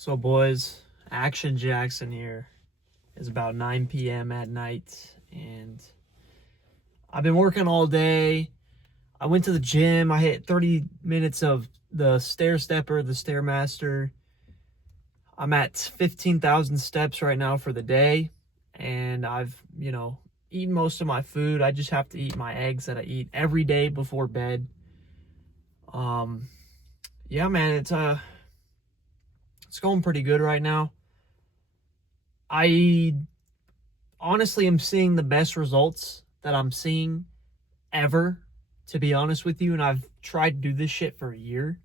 So, boys, Action Jackson here. It's about 9 p.m. at night, and I've been working all day. I went to the gym. I hit 30 minutes of the Stair Stepper, the Stairmaster. I'm at 15,000 steps right now for the day, and I've, eaten most of my food. I just have to eat my eggs that I eat every day before bed. Yeah, man, it's going pretty good right now. I honestly am seeing the best results that I'm seeing ever, to be honest with you. And I've tried to do this shit for a year.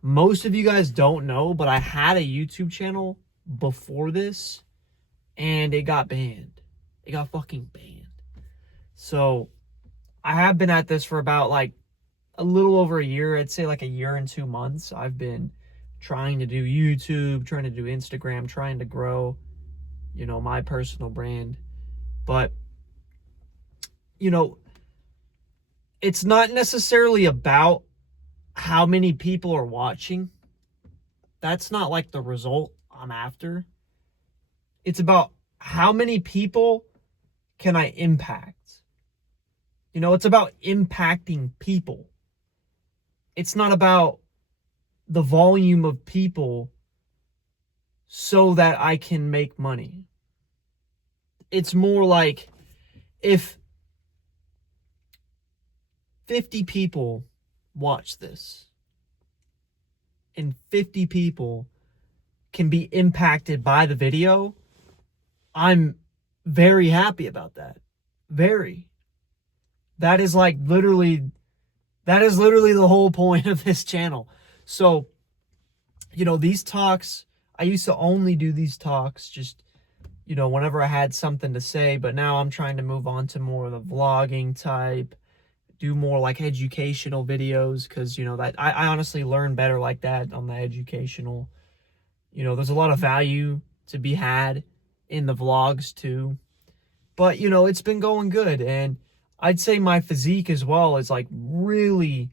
Most of you guys don't know, but I had a YouTube channel before this and it got banned. It got fucking banned. So I have been at this for about like a little over a year. I'd say like a year and 2 months. I've been trying to do YouTube, trying to do Instagram, trying to grow, my personal brand. But, it's not necessarily about how many people are watching. That's not like the result I'm after. It's about how many people can I impact. It's about impacting people. It's not about the volume of people so that I can make money. It's more like if 50 people watch this and 50 people can be impacted by the video, I'm very happy about that. Very. That is literally the whole point of this channel. So, these talks, I used to only do these talks just, whenever I had something to say, but now I'm trying to move on to more of the vlogging type, do more like educational videos, because, that I honestly learn better like that on the educational. There's a lot of value to be had in the vlogs too. But, it's been going good, and I'd say my physique as well is really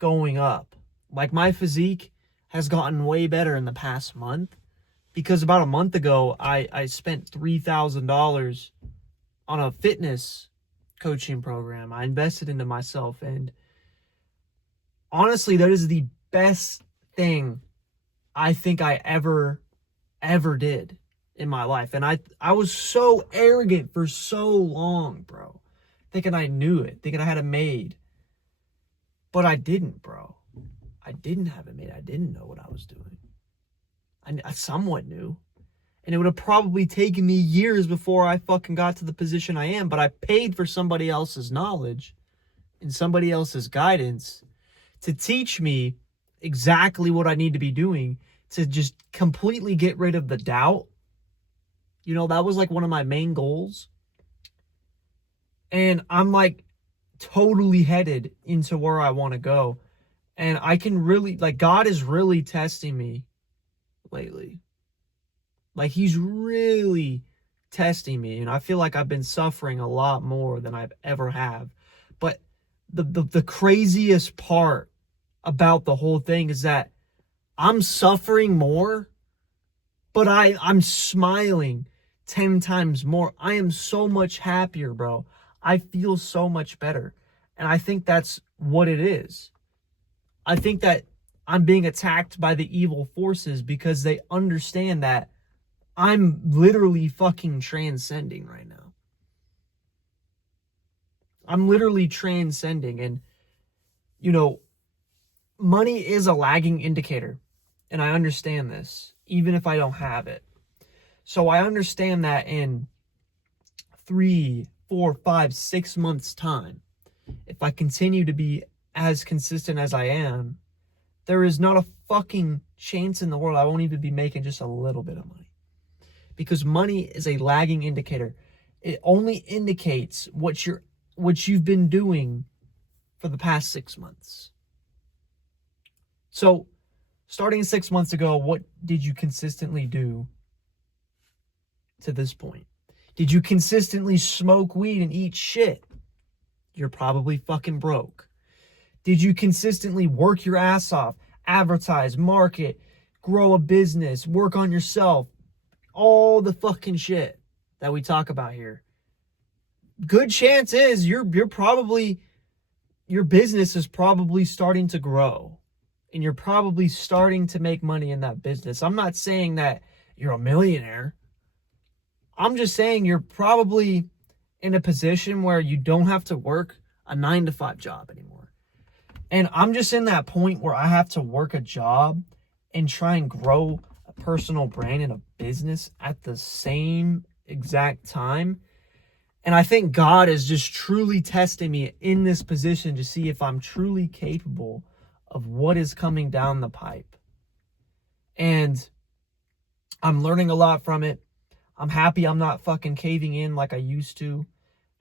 going up. My physique has gotten way better in the past month, because about a month ago, I spent $3,000 on a fitness coaching program. I invested into myself, and honestly, that is the best thing I think I ever did in my life. And I was so arrogant for so long, bro, thinking I knew it, thinking I had it made. But I didn't, bro. I didn't have it made. I didn't know what I was doing. I somewhat knew. And it would have probably taken me years before I fucking got to the position I am. But I paid for somebody else's knowledge and somebody else's guidance to teach me exactly what I need to be doing to just completely get rid of the doubt. That was one of my main goals. And I'm totally headed into where I want to go. And I can really, God is really testing me lately. He's really testing me. And I feel like I've been suffering a lot more than I've ever have. But the craziest part about the whole thing is that I'm suffering more, but I'm smiling 10 times more. I am so much happier, bro. I feel so much better. And I think that's what it is. I think that I'm being attacked by the evil forces because they understand that I'm literally fucking transcending right now. I'm literally transcending. And, money is a lagging indicator. And I understand this, even if I don't have it. So I understand that in 3, 4, 5, 6 months' time, if I continue to be as consistent as I am, there is not a fucking chance in the world I won't even be making just a little bit of money. Because money is a lagging indicator. It only indicates what you've been doing for the past 6 months. So, starting 6 months ago, what did you consistently do to this point? Did you consistently smoke weed and eat shit? You're probably fucking broke. Did you consistently work your ass off, advertise, market, grow a business, work on yourself, all the fucking shit that we talk about here. Good chance is your business is probably starting to grow, and you're probably starting to make money in that business. I'm not saying that you're a millionaire. I'm just saying you're probably in a position where you don't have to work a 9-to-5 job anymore. And I'm just in that point where I have to work a job and try and grow a personal brand and a business at the same exact time. And I think God is just truly testing me in this position to see if I'm truly capable of what is coming down the pipe. And I'm learning a lot from it. I'm happy I'm not fucking caving in like I used to.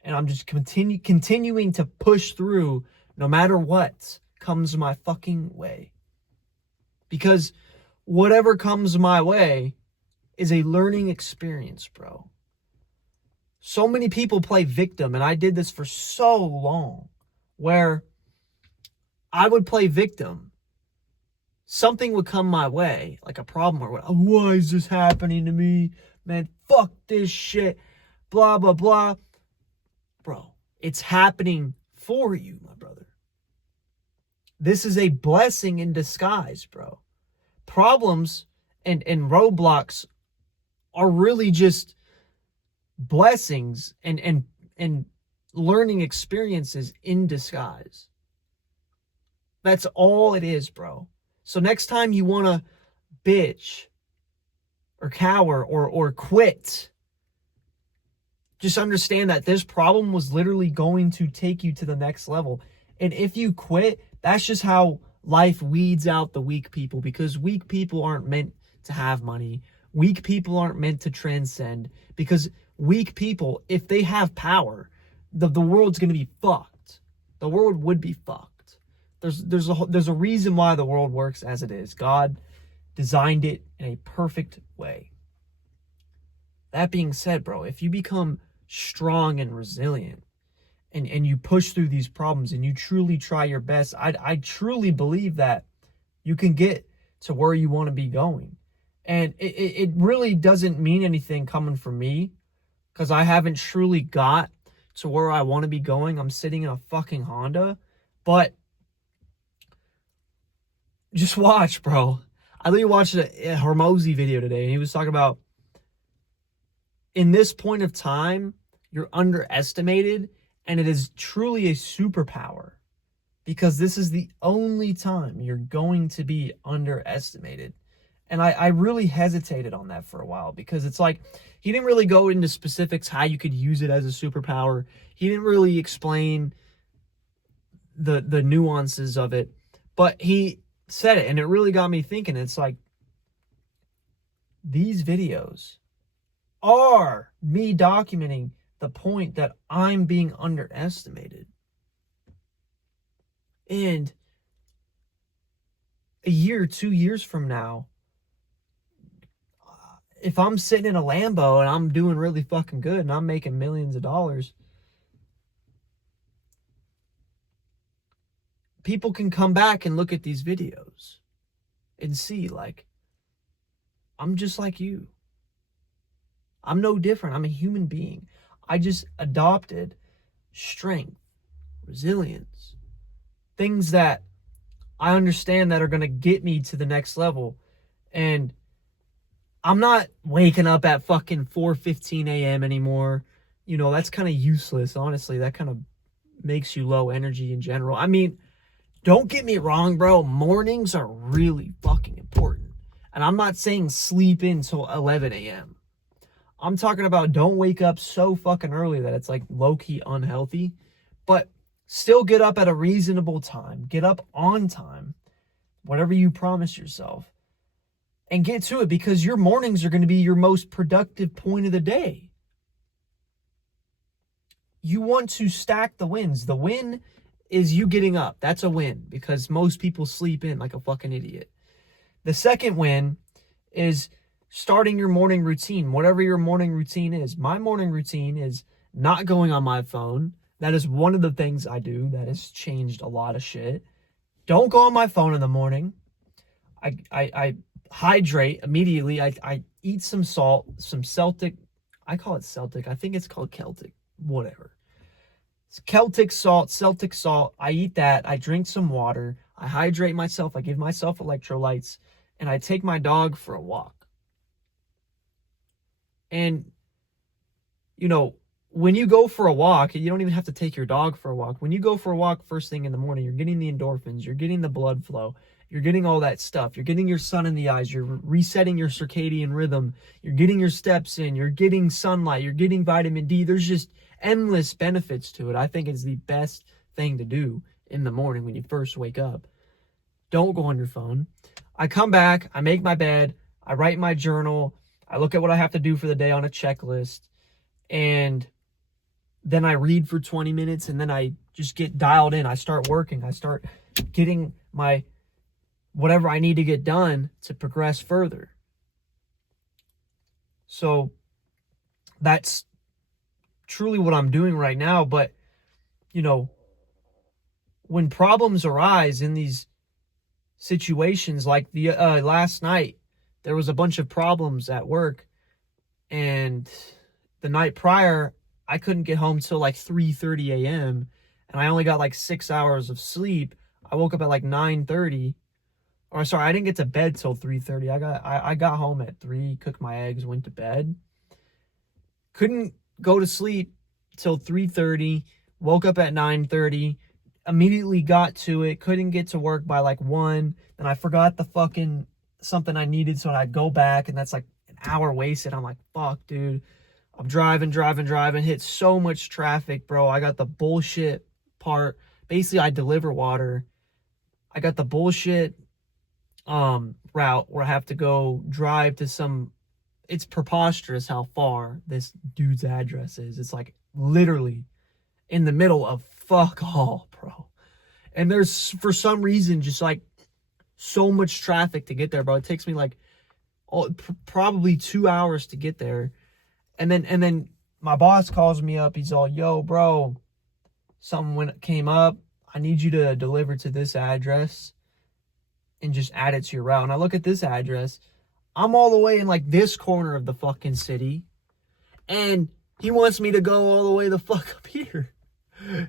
And I'm just continuing to push through no matter what comes my fucking way. Because whatever comes my way is a learning experience, bro. So many people play victim, and I did this for so long, where I would play victim. Something would come my way, like a problem, or why is this happening to me? Man, fuck this shit, blah, blah, blah. Bro, it's happening for you, my brother. This is a blessing in disguise, bro. Problems and roadblocks are really just blessings and learning experiences in disguise. That's all it is, bro. So next time you want to bitch or cower or quit, just understand that this problem was literally going to take you to the next level. And if you quit, that's just how life weeds out the weak people, because weak people aren't meant to have money. Weak people aren't meant to transcend, because weak people, if they have power, the world's going to be fucked. The world would be fucked. There's a reason why the world works as it is. God designed it in a perfect way. That being said, bro, if you become strong and resilient and you push through these problems and you truly try your best, I truly believe that you can get to where you want to be going. And it really doesn't mean anything coming from me, because I haven't truly got to where I want to be going. I'm sitting in a fucking Honda. But just watch, bro. I literally watched a Hormozy video today, and he was talking about, in this point of time, you're underestimated, and it is truly a superpower, because this is the only time you're going to be underestimated. And I really hesitated on that for a while, because it's like, he didn't really go into specifics how you could use it as a superpower. He didn't really explain the nuances of it, but he said it, and it really got me thinking. It's like, these videos are me documenting the point that I'm being underestimated. And a year, 2 years from now, if I'm sitting in a Lambo and I'm doing really fucking good and I'm making millions of dollars, people can come back and look at these videos and see, like, I'm just like you. I'm no different. I'm a human being. I just adopted strength, resilience, things that I understand that are going to get me to the next level. And I'm not waking up at fucking 4:15 a.m. anymore. You know, that's kind of useless, honestly. That kind of makes you low energy in general. I mean, don't get me wrong, bro. Mornings are really fucking important. And I'm not saying sleep in till 11 a.m. I'm talking about don't wake up so fucking early that it's like low-key unhealthy. But still get up at a reasonable time. Get up on time. Whatever you promise yourself. And get to it, because your mornings are going to be your most productive point of the day. You want to stack the wins. The win is you getting up. That's a win, because most people sleep in like a fucking idiot. The second win is starting your morning routine, whatever your morning routine is. My morning routine is not going on my phone. That is one of the things I do that has changed a lot of shit. Don't go on my phone in the morning. hydrate immediately. I eat some salt, some Celtic. I call it Celtic. I think it's called Celtic. Whatever. It's Celtic salt, Celtic salt. I eat that. I drink some water. I hydrate myself. I give myself electrolytes. And I take my dog for a walk. And, you know, when you go for a walk, you don't even have to take your dog for a walk. When you go for a walk first thing in the morning, you're getting the endorphins, you're getting the blood flow, you're getting all that stuff. You're getting your sun in the eyes, you're resetting your circadian rhythm, you're getting your steps in, you're getting sunlight, you're getting vitamin D. There's just endless benefits to it. I think it's the best thing to do in the morning when you first wake up. Don't go on your phone. I come back, I make my bed, I write my journal, I look at what I have to do for the day on a checklist, and then I read for 20 minutes, and then I just get dialed in. I start working. I start getting my whatever I need to get done to progress further. So that's truly what I'm doing right now. But, you know, when problems arise in these situations, like the last night, there was a bunch of problems at work, and the night prior, I couldn't get home till like 3:30 a.m. and I only got like 6 hours of sleep. I woke up at like 9:30. Or sorry, I didn't get to bed till 3:30. I got home at 3, cooked my eggs, went to bed. Couldn't go to sleep till 3:30. Woke up at 9:30. Immediately got to it. Couldn't get to work by like 1. Then I forgot the fucking something I needed, so I'd go back, and that's like an hour wasted. I'm like, fuck, dude. I'm driving, hit so much traffic, bro. I got the bullshit part. Basically, I deliver water. I got the bullshit route where I have to go drive to some, it's preposterous how far this dude's address is. It's like literally in the middle of fuck all, bro. And there's, for some reason, just like so much traffic to get there, bro. It takes me like probably 2 hours to get there. And then my boss calls me up. He's all, yo, bro, something came up. I need you to deliver to this address and just add it to your route. And I look at this address. I'm all the way in like this corner of the fucking city. And he wants me to go all the way the fuck up here.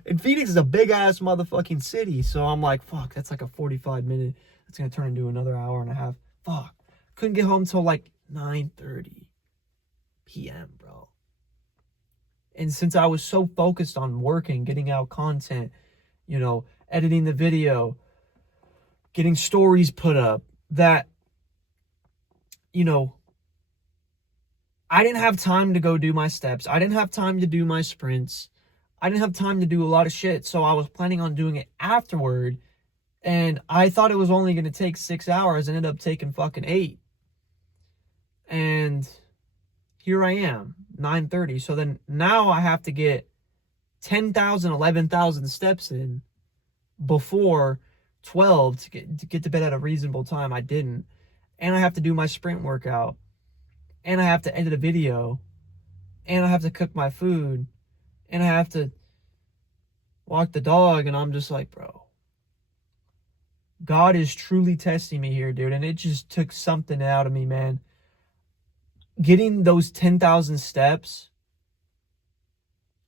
And Phoenix is a big ass motherfucking city. So I'm like, fuck, that's like a 45 minute. That's going to turn into another hour and a half. Fuck. Couldn't get home till like 9:30 p.m., bro. And since I was so focused on working, getting out content, you know, editing the video, getting stories put up, that, you know, I didn't have time to go do my steps. I didn't have time to do my sprints. I didn't have time to do a lot of shit. So I was planning on doing it afterward. And I thought it was only going to take 6 hours, and ended up taking fucking 8. And here I am, 9:30. So then now I have to get 10,000, 11,000 steps in before 12 to get to bed at a reasonable time. I didn't. And I have to do my sprint workout. And I have to edit a video. And I have to cook my food. And I have to walk the dog. And I'm just like, bro, God is truly testing me here, dude. And it just took something out of me, man. Getting those 10,000 steps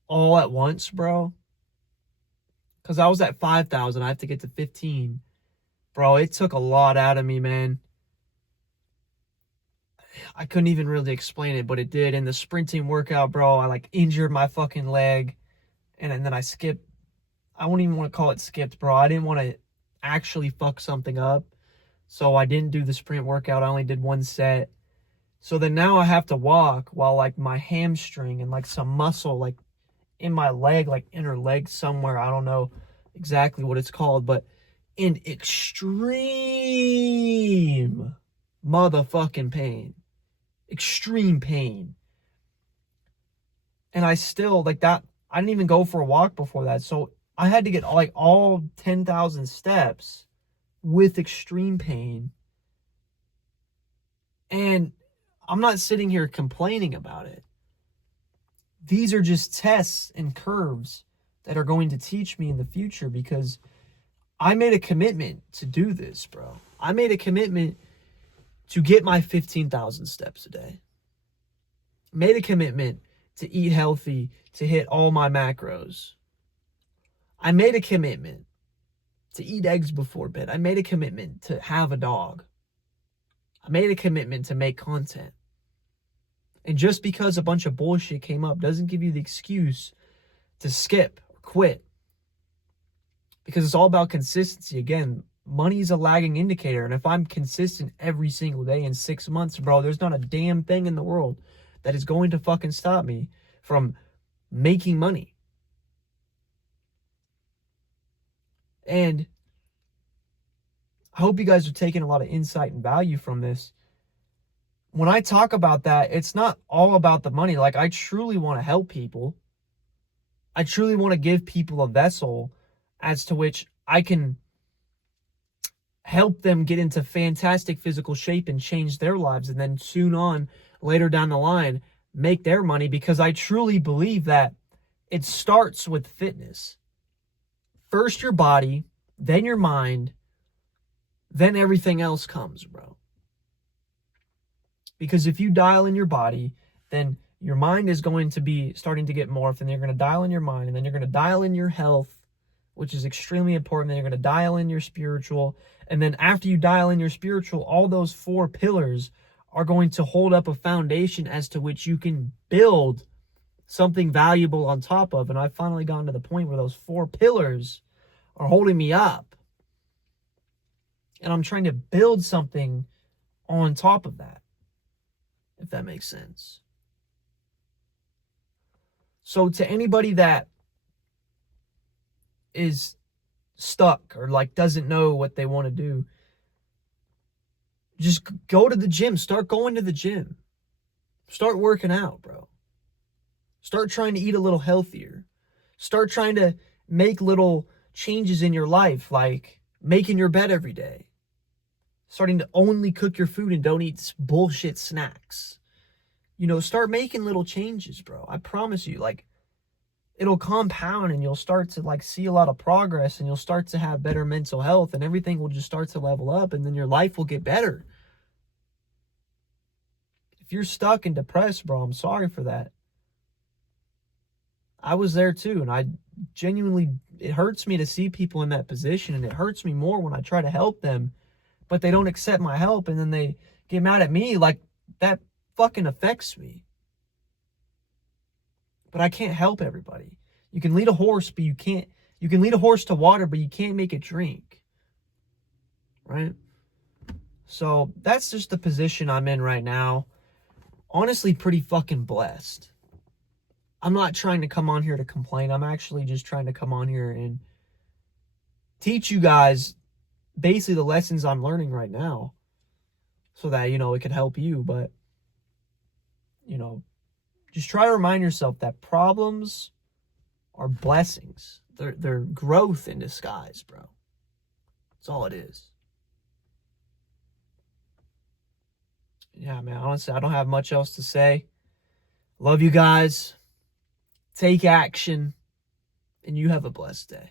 all at once, bro. Because I was at 5,000. I have to get to 15. Bro, it took a lot out of me, man. I couldn't even really explain it, but it did. In the sprinting workout, bro, I like injured my fucking leg. And then I skipped. I wouldn't even want to call it skipped, bro. I didn't want to actually fuck something up. So I didn't do the sprint workout. I only did 1 set. So then now I have to walk while like my hamstring and like some muscle like in my leg, like inner leg somewhere, I don't know exactly what it's called, but in extreme motherfucking pain. Extreme pain. And I still like that. I didn't even go for a walk before that. So I had to get like all 10,000 steps with extreme pain. And I'm not sitting here complaining about it. These are just tests and curves that are going to teach me in the future, because I made a commitment to do this, bro. I made a commitment to get my 15,000 steps a day. Made a commitment to eat healthy, to hit all my macros. I made a commitment to eat eggs before bed. I made a commitment to have a dog. I made a commitment to make content. And just because a bunch of bullshit came up doesn't give you the excuse to skip or quit. Because it's all about consistency. Again, money is a lagging indicator. And if I'm consistent every single day in 6 months, bro, there's not a damn thing in the world that is going to fucking stop me from making money. And I hope you guys are taking a lot of insight and value from this. When I talk about that, it's not all about the money. Like, I truly want to help people. I truly want to give people a vessel as to which I can help them get into fantastic physical shape and change their lives. And then soon on, later down the line, make their money, because I truly believe that it starts with fitness. First your body, then your mind, then everything else comes, bro. Because if you dial in your body, then your mind is going to be starting to get morphed, and you're going to dial in your mind, and then you're going to dial in your health, which is extremely important. Then you're going to dial in your spiritual. And then after you dial in your spiritual, all those 4 pillars are going to hold up a foundation as to which you can build something valuable on top of. And I've finally gotten to the point where those 4 pillars are holding me up. And I'm trying to build something on top of that, if that makes sense. So to anybody that is stuck or like doesn't know what they want to do, just go to the gym. Start going to the gym. Start working out, bro. Start trying to eat a little healthier. Start trying to make little changes in your life, like making your bed every day. Starting to only cook your food and don't eat bullshit snacks. You know, start making little changes, bro. I promise you, like, it'll compound and you'll start to like see a lot of progress, and you'll start to have better mental health, and everything will just start to level up, and then your life will get better. If you're stuck and depressed, bro, I'm sorry for that. I was there too, and I genuinely, it hurts me to see people in that position, and it hurts me more when I try to help them, but they don't accept my help, and then they get mad at me. Like, that fucking affects me. But I can't help everybody. You can lead a horse, but you can lead a horse to water, but you can't make it drink. Right? So that's just the position I'm in right now. Honestly, pretty fucking blessed. I'm not trying to come on here to complain. I'm actually just trying to come on here and teach you guys basically the lessons I'm learning right now, so that, you know, it could help you. But, you know, just try to remind yourself that problems are blessings. They're growth in disguise, bro. That's all it is. Yeah, man, honestly, I don't have much else to say. Love you guys. Take action. And you have a blessed day.